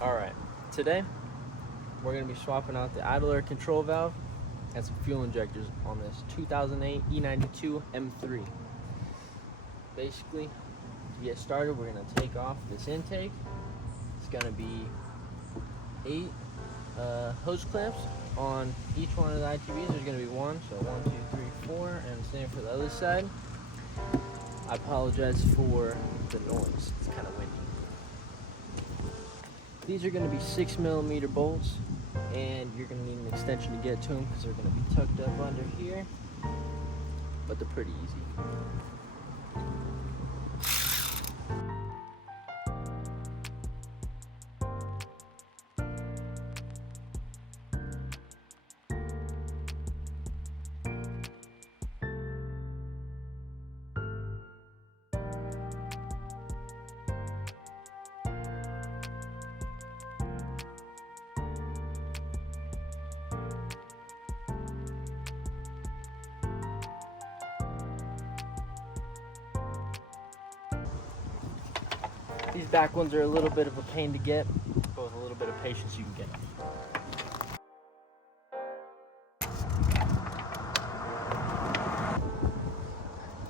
Alright, today we're going to be swapping out the idle air control valve and some fuel injectors on this 2008 E92 M3. Basically, to get started, we're going to take off this intake. It's going to be 8 hose clamps on each one of the ITBs. There's going to be 1, so 1, 2, 3, 4, and same for the other side. I apologize for the noise, it's kind of windy. These are going to be 6mm bolts, and you're going to need an extension to get to them because they're going to be tucked up under here, but they're pretty easy. These back ones are a little bit of a pain to get, but with a little bit of patience you can get them.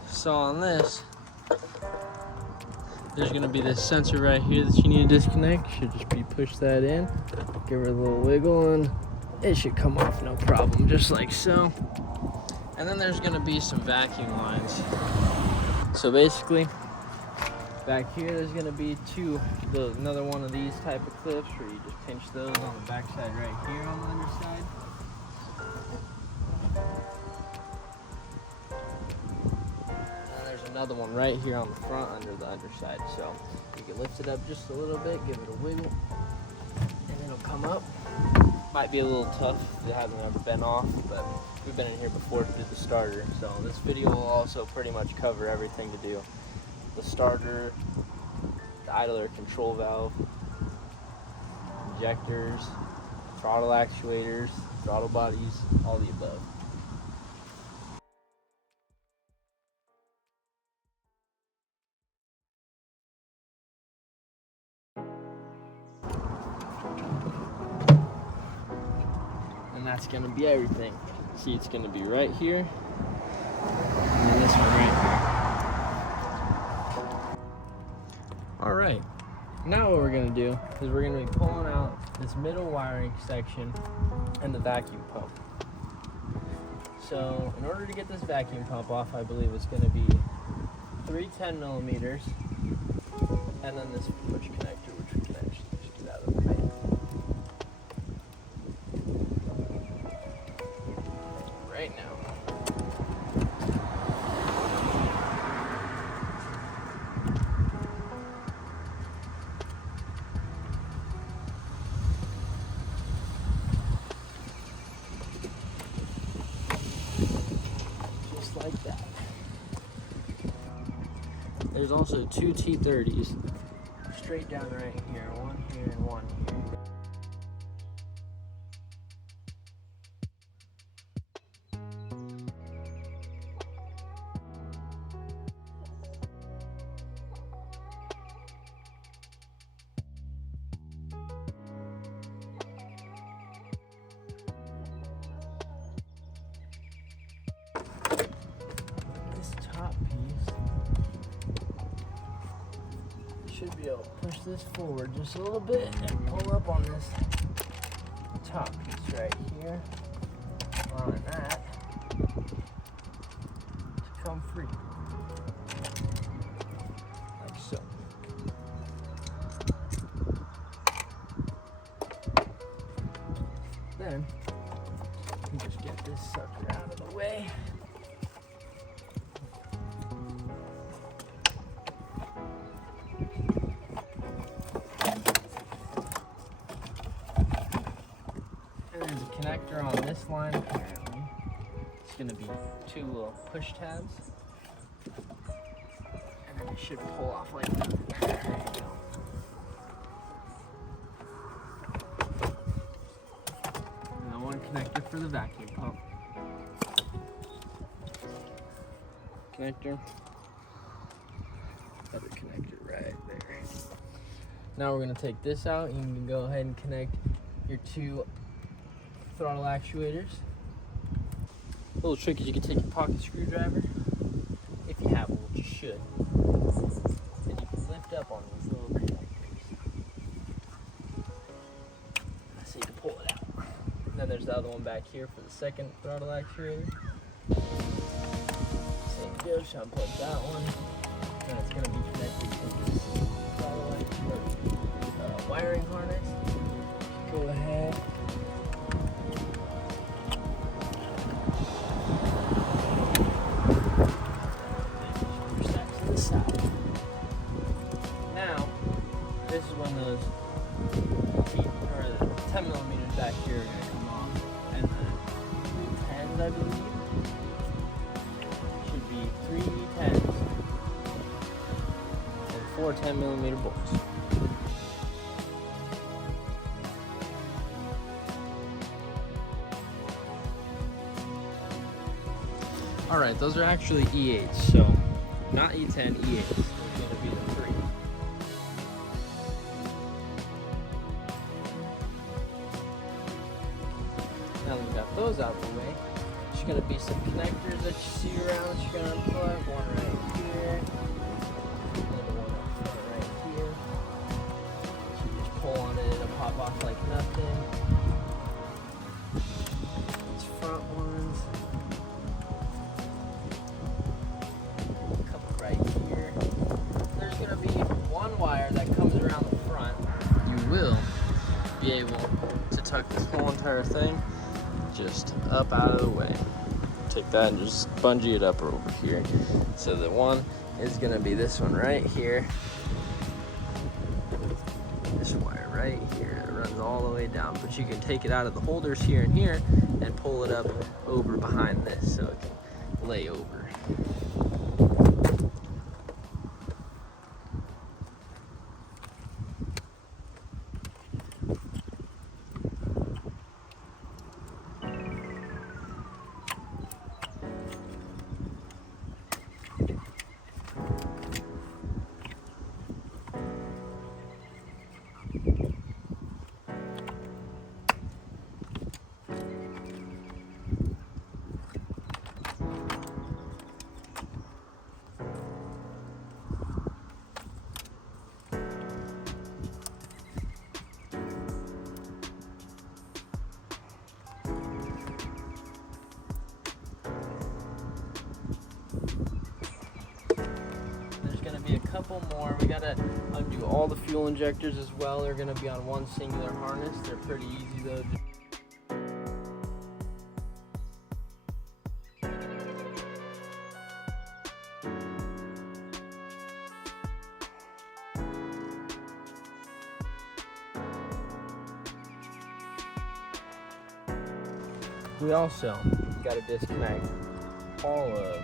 So on this, there's going to be this sensor right here that you need to disconnect. You should just push that in, give it a little wiggle, and it should come off no problem, just like so. And then there's going to be some vacuum lines. So basically, back here there's going to be another one of these type of clips where you just pinch those on the back side right here on the underside. And there's another one right here on the front under the underside. So you can lift it up just a little bit, give it a wiggle, and it'll come up. Might be a little tough if it hasn't ever been off, but we've been in here before to do the starter. So this video will also pretty much cover everything to do. The starter, the idle air control valve, injectors, throttle actuators, throttle bodies, all the above. And that's going to be everything. See, it's going to be right here, and then this one right here. Alright, now what we're going to do is we're going to be pulling out this middle wiring section and the vacuum pump. So in order to get this vacuum pump off, I believe it's going to be 3 10mm, and then this push connector, which we can actually just get out of the way. Right now. Like that. There's also 2 T30s straight down right here, one here and one here. Should be able to push this forward just a little bit and pull up on this top piece right here, allowing that to come free, like so. Then you just get this sucker out of the way. There's a connector on this line apparently. It's going to be 2 little push tabs. And then it should pull off like that. There you go. And then one connector for the vacuum pump. Connector. Other connector right there. Now we're going to take this out, and you can go ahead and connect your two throttle actuators. A little trick is you can take your pocket screwdriver, if you have one, which you should, and you can lift up on these little connectors. So you can pull it out. And then there's the other one back here for the second throttle actuator. Same deal, just unplug that one. Then it's going to be connected to this throttle wiring harness. Go ahead. Push that to the side. Now, this is when those 10 millimeters back here are going to come off. And the 10s, I believe, should be 3 10s and 4 10mm bolts. Alright, those are actually E8s, so not E10, E8s. They're going to be the 3. Now that we got those out of the way, there's going to be some connectors that you see around that you're going to unplug. One right here, another one up front right here. So you just pull on it and it'll pop off like nothing. These front ones. There's going to be one wire that comes around the front. You will be able to tuck this whole entire thing just up out of the way. Take that and just bungee it up over here. So the one is going to be this one right here. This wire right here. It runs all the way down. But you can take it out of the holders here and here and pull it up over behind this so it can lay over. A couple more. We gotta undo all the fuel injectors as well. They're gonna be on one singular harness. They're pretty easy though. We also gotta disconnect all of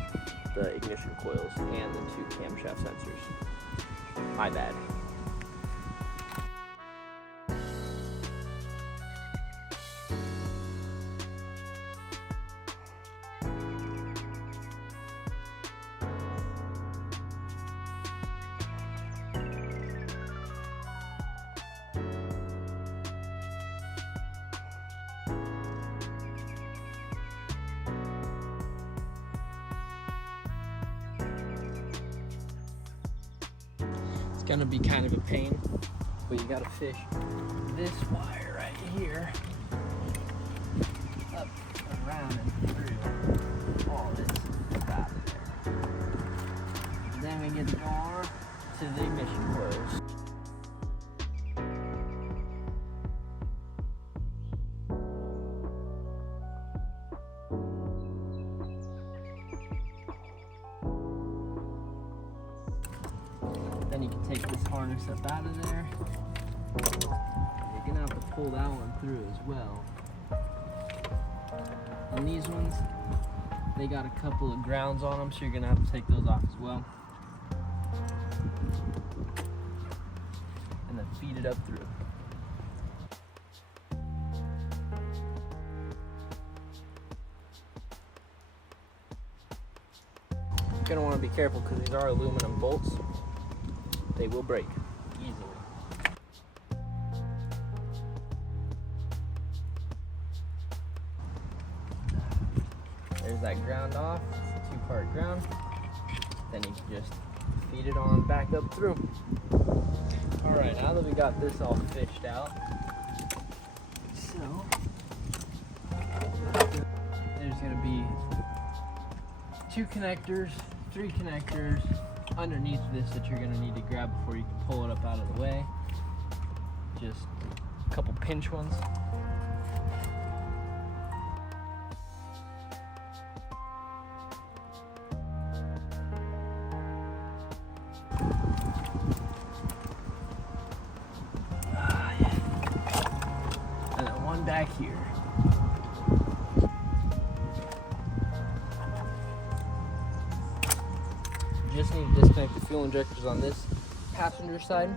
the ignition coils and the 2 camshaft sensors. My bad. Gonna be kind of a pain, but you gotta fish this wire right here up, around, and through all this out of there. Then we get the door to the ignition coils. Then you can take this harness up out of there. You're gonna have to pull that one through as well. And these ones, they got a couple of grounds on them, so you're gonna have to take those off as well. And then feed it up through. You're gonna want to be careful because these are aluminum bolts. They will break easily. that ground off. It's a 2-part ground. Then you can just feed it on back up through. Alright, now that we got this all fished out, so there's going to be 2 connectors, 3 connectors underneath this that you're going to need to grab before you can pull it up out of the way. Just a couple pinch ones. And then one back here. You just need to disconnect the fuel injectors on this passenger side,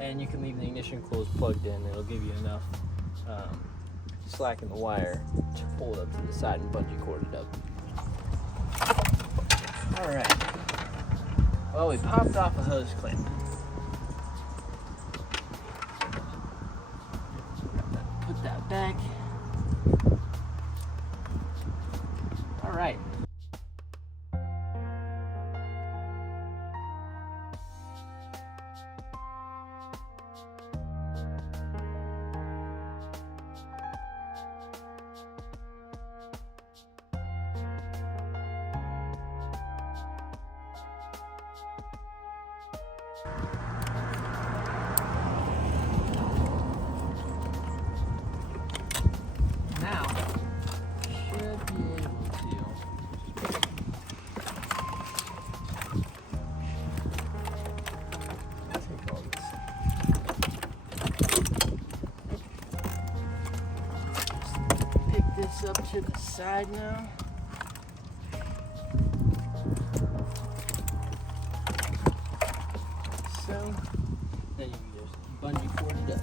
and you can leave the ignition coils plugged in. It'll give you enough slack in the wire to pull it up to the side and bungee cord it up. Alright. Well, we popped off a hose clamp. Put that back. Alright. Now, should be able to take all this. Just pick this up to the side now. So, then you can just bungee cord it up.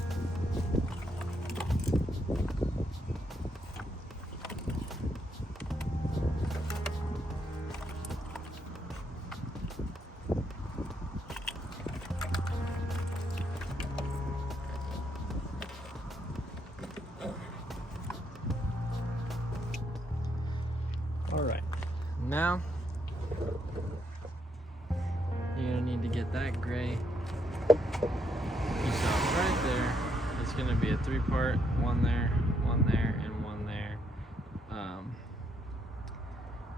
Alright, now you're going to need to get that gray piece off right there. It's going to be a 3-part, one there, and one there.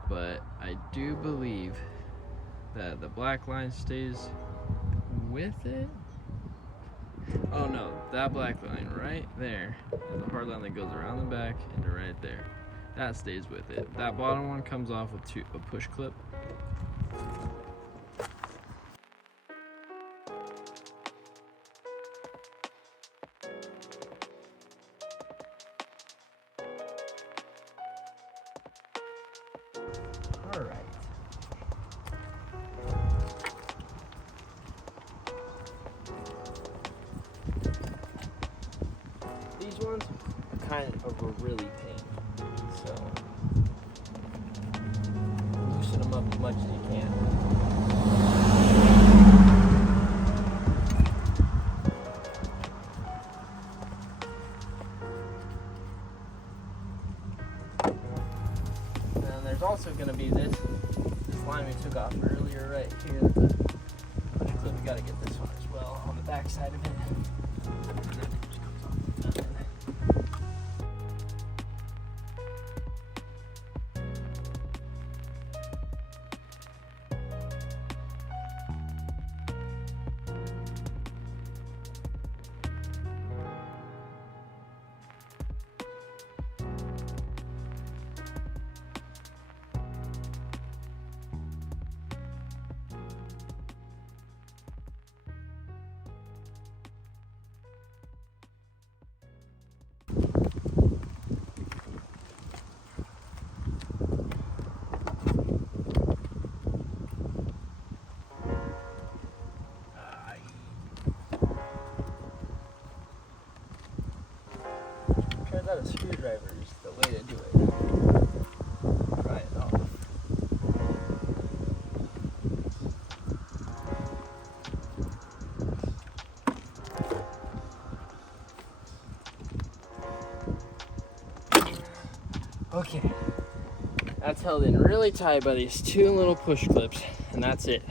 But I do believe that the black line stays with it. Oh no, that black line right there is the hard line that goes around the back into right there. That stays with it. That bottom one comes off with a push clip. All right. These ones are kind of a really pain. So loosen them up as much as you can. And there's also going to be this line we took off earlier right here. The push clip, we got to get this one as well on the back side of it. And then it just comes off like that. Turns out a screwdriver is the way to do it. Pry it off. Okay, That's held in really tight by these two little push clips, and that's it.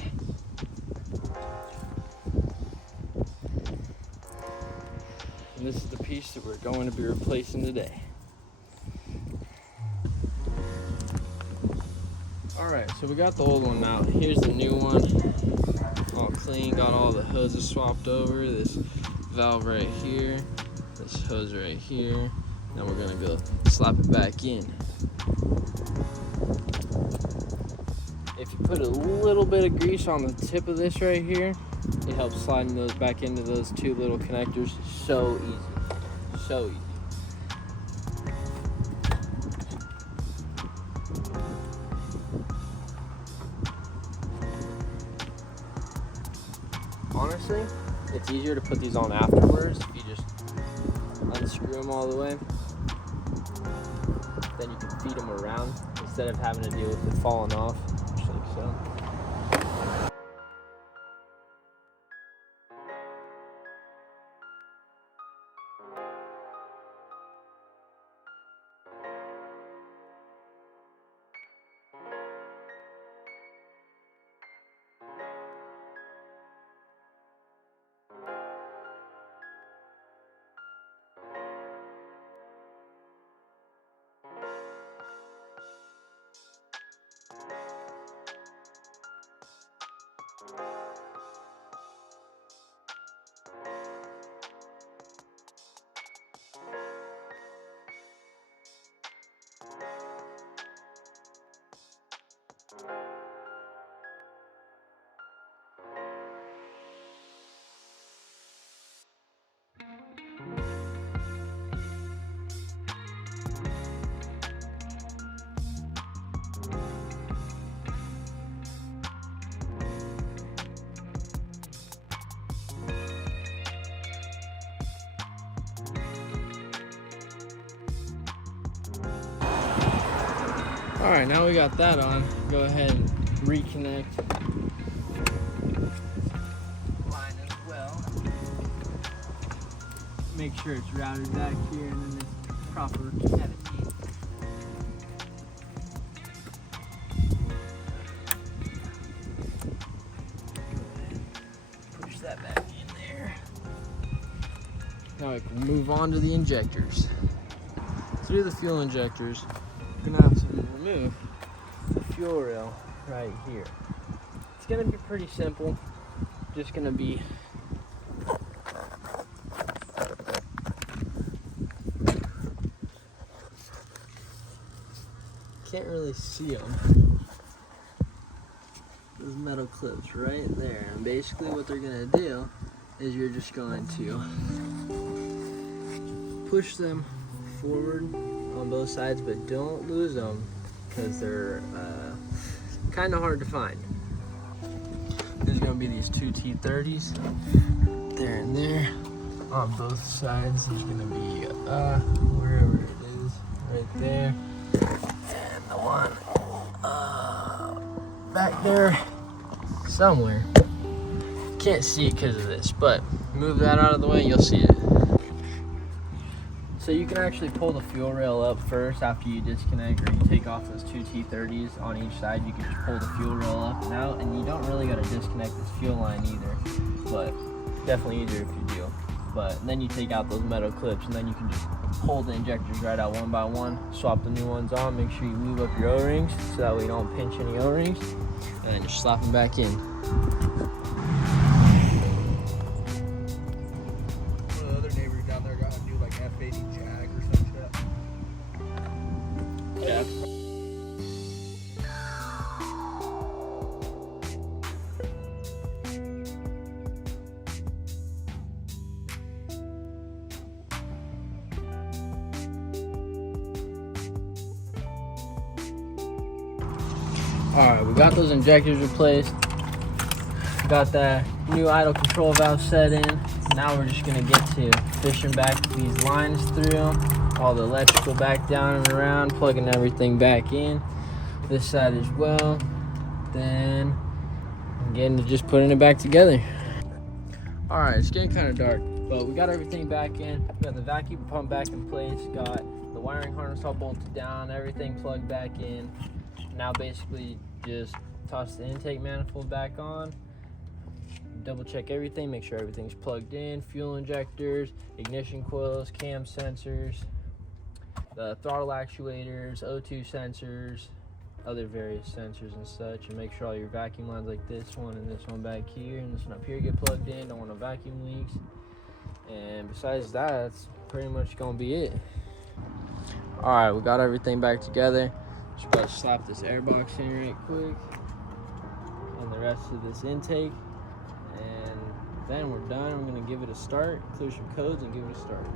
And this is the piece that we're going to be replacing today. Alright, so we got the old one out. Here's the new one. All clean, got all the hoses swapped over. This valve right here, this hose right here. Now we're gonna go slap it back in. If you put a little bit of grease on the tip of this right here, it helps sliding those back into those two little connectors. So easy, so easy. Honestly, it's easier to put these on afterwards if you just unscrew them all the way. Then you can feed them around instead of having to deal with it falling off, just like so. All right, now we got that on. Go ahead and reconnect line as well. Make sure it's routed back here and then this proper cavity. Push that back in there. Now we can move on to the injectors. Through the fuel injectors, we're gonna have to remove the fuel rail right here. It's gonna be pretty simple. Just gonna be can't really see them. Those metal clips right there, and basically what they're gonna do is you're just going to push them forward on both sides, but don't lose them because they're kind of hard to find. There's going to be these two T30s there and there on both sides. There's going to be wherever it is right there, and the one back there somewhere. Can't see it because of this, but move that out of the way, you'll see it. So you can actually pull the fuel rail up first after you disconnect, or you take off those two T30s on each side. You can just pull the fuel rail up and out, and you don't really got to disconnect this fuel line either, but definitely easier if you do. But then you take out those metal clips, and then you can just pull the injectors right out one by one, swap the new ones on, make sure you lube up your O-rings so that way you don't pinch any O-rings, and then just slap them back in. Yeah. Alright, we got those injectors replaced. Got that new idle control valve set in. Now we're just gonna get to fishing back these lines through, all the electrical back down and around, plugging everything back in. This side as well. Then I'm getting to just putting it back together. Alright, it's getting kind of dark, but we got everything back in. Got the vacuum pump back in place, got the wiring harness all bolted down, everything plugged back in. Now basically just toss the intake manifold back on, double check everything, make sure everything's plugged in, fuel injectors, ignition coils, cam sensors, the throttle actuators, O2 sensors, other various sensors and such, and make sure all your vacuum lines like this one and this one back here and this one up here get plugged in. Don't want no vacuum leaks. And besides that, that's pretty much gonna be it. All right, we got everything back together. Just about to slap this air box in right quick and the rest of this intake, and then we're done. We're gonna give it a start, clear some codes and give it a start.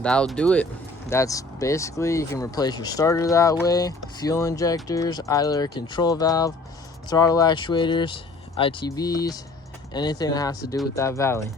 That'll do it. That's basically, you can replace your starter that way, fuel injectors, idler control valve, throttle actuators, ITBs, anything that has to do with that valley.